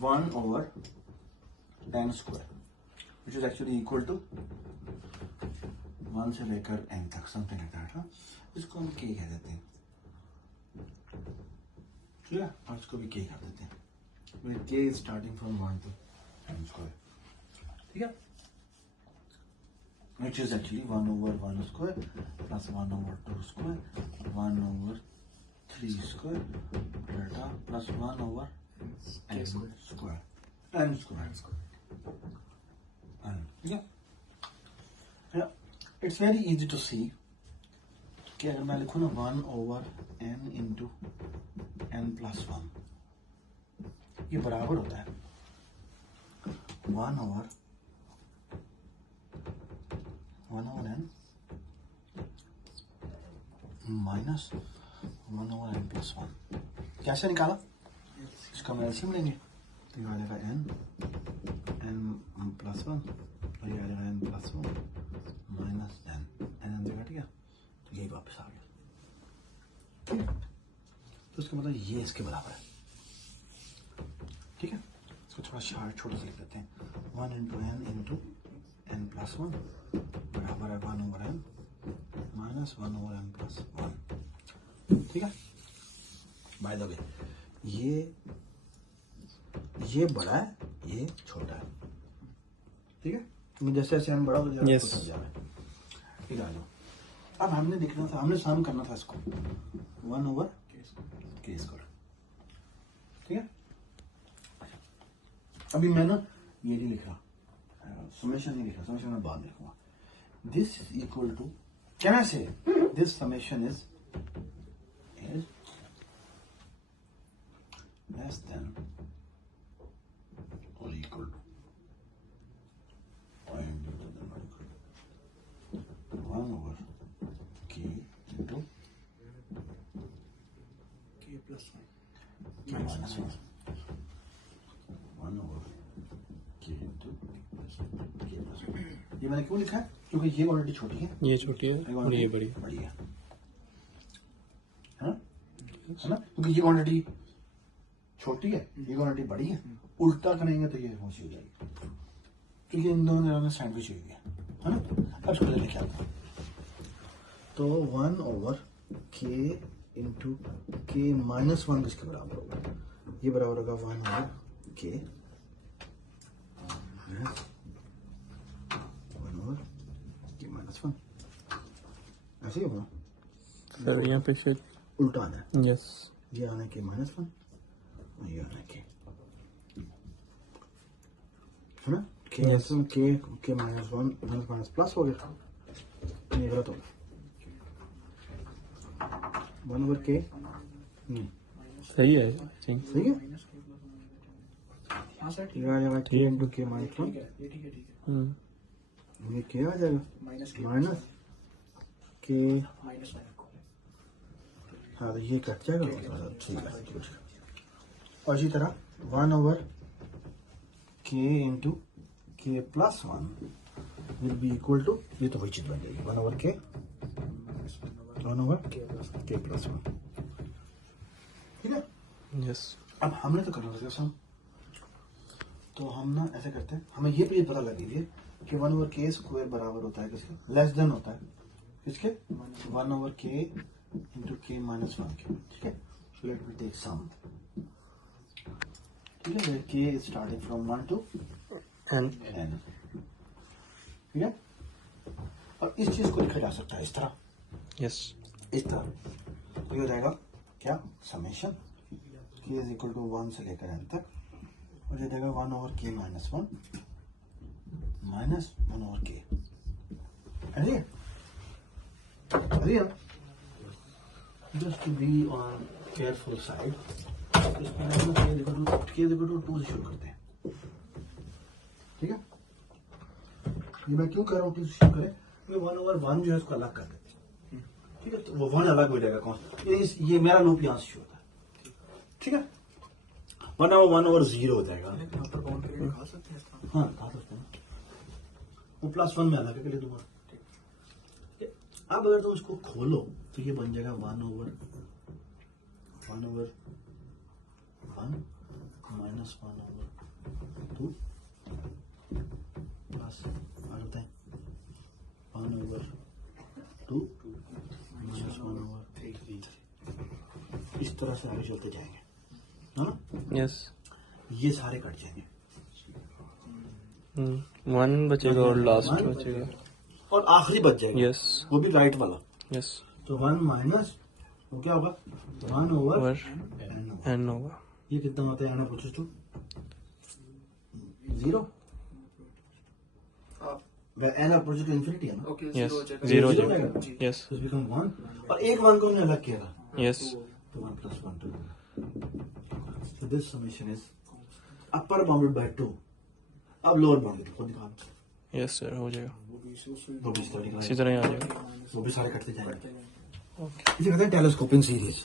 1/n square which is actually equal to 1 से लेकर n तक, समथिंग लाइक दैट। हाँ, इसको हम k कह देते हैं, ठीक है, और इसको भी k कह देते हैं। k is starting from 1 to n square, ठीक है, which is actually 1/1 square plus 1/2 square 1/3 square delta plus 1/n square n square, ठीक है। इट्स वेरी इजी टू सी कि अगर मैं लिखूँ ना 1/n इंटू n+1, ये बराबर होता है 1/n माइनस 1/n+1। कैसे निकाला? इसका हम एलसीएम लेंगे तो ये आ जाएगा n+1 और ये आ जाएगा n+1 माइनस n देगा, ठीक है, तो यही वापस आ गया, ठीक है। तो इसका मतलब ये इसके बराबर है, ठीक है। इसको थोड़ा छोटा सा लिख देते हैं, 1 इंटू n+1 बराबर है 1/n माइनस 1/n+1, ठीक है। बाय द वे ये बड़ा है, ये छोटा है, ठीक है। जैसे जैसे n बड़ा हो जाएगा yes. ठीक है। अब हमने देखना था, हमने सम करना था इसको 1/k², ठीक है। अभी मैं ना ये नहीं लिख रहा, समेशन नहीं लिख रहा, समेशन मैं बाद लिखूंगा। This is equal to, can I say this summation is less than और equal to 1/k into k plus 1 minus 1 1/k into k plus 1। ये मैंने क्यों लिखा है? क्योंकि ये ऑलरेडी छोटी है, ये छोटी है और ये बड़ी है ना, क्योंकि ये ऑलरेडी छोटी है, ये ऑलरेडी बड़ी है। उल्टा करेंगे तो ये होशी हो जाएगी, क्योंकि इन दोनों में सैंडविच हुई है ना। अब इसको लिखे आता हूँ, तो 1/k इंटू k माइनस 1 किसके बराबर होगा? ये बराबर होगा 1/k माइनस 1, ऐसे ही होगा। सर यहाँ पे फिर उल्टा आना है, यस, ये आना है k माइनस 1 और ये आना है k, है ना। k माइनस 1 माइनस प्लस हो गया, ये गलत हो गया। 1/k नहीं सही है, सही है, ये आ जाएगा k इंटू k माइनस 1, ये k आ जाएगा माइनस k, हाँ तो ये कट जाएगा, ठीक है। और इसी तरह 1/k into k plus 1 will be equal to, ये तो वही चीज बन जाएगी 1/k प्लस 1, ठीक है, यस। अब हमने तो करना था सम, तो हम ना ऐसे करते हैं, हमें ये भी पता लग लीजिए कि 1/k² बराबर होता है किसके, लेस देन होता है किसके, 1/k इंटू k माइनस 1 के, ठीक है। So let me take some, ठीक है, k is starting from 1 to n, ठीक है। और इस चीज को लिखा जा सकता है इस तरह, यस, इस तरह, तो ये हो जाएगा क्या, summation k is equal to 1 से लेकर n तक, और ये जाएगा 1/k माइनस 1 माइनस 1/k, है just to be on careful side, इसमें k इक्वल टू 2 से शुरू करते हैं, ठीक है। ये मैं क्यों कर रहा हूँ 2 से शुरू करें, क्योंकि 1/1 जो है उसको अलग कर देते हैं, ठीक है, तो वो 1 अलग हो जाएगा, कौन, ये मेरा लूप यहाँ से शुरू होता है, ठीक है। 1/0 हो जाएगा, हाँ खा सकते हैं, वो +1 में अलग के लिए दूंगा। अब अगर तुम इसको खोलो तो ये बन जाएगा 1/1 माइनस 1/k 2 प्लस आ जाता है 1/2 माइनस 1/3। इस तरह से आगे चलते जाएंगे, हाँ। यस। ये सारे कट जाएंगे, 1 बचेगा और लास्ट One बचेगा। और आखिरी बच जाएगा, यस वो भी राइट वाला। यस। तो 1 माइनस वो क्या होगा 1/n और होगा। n होगा। ये कितना होता है n approaches to 0, n approaches to infinity है ना। यस जीरो 0 हो हो जाएगा। जाएगा। यस तो बिकम 1 और एक 1 को हमने अलग किया था, यस। तो 1 + 1 2। So this summation is upper bounded by 2। अब लोअर बाउंडेड खुद निकाल, यस सर हो जाएगा। वो भी स्टडी इसी तरह ही आ जाएगा। वो भी सारे कटते जाएंगे। ओके। इसे कहते हैं टेलीस्कोपिंग सीरीज।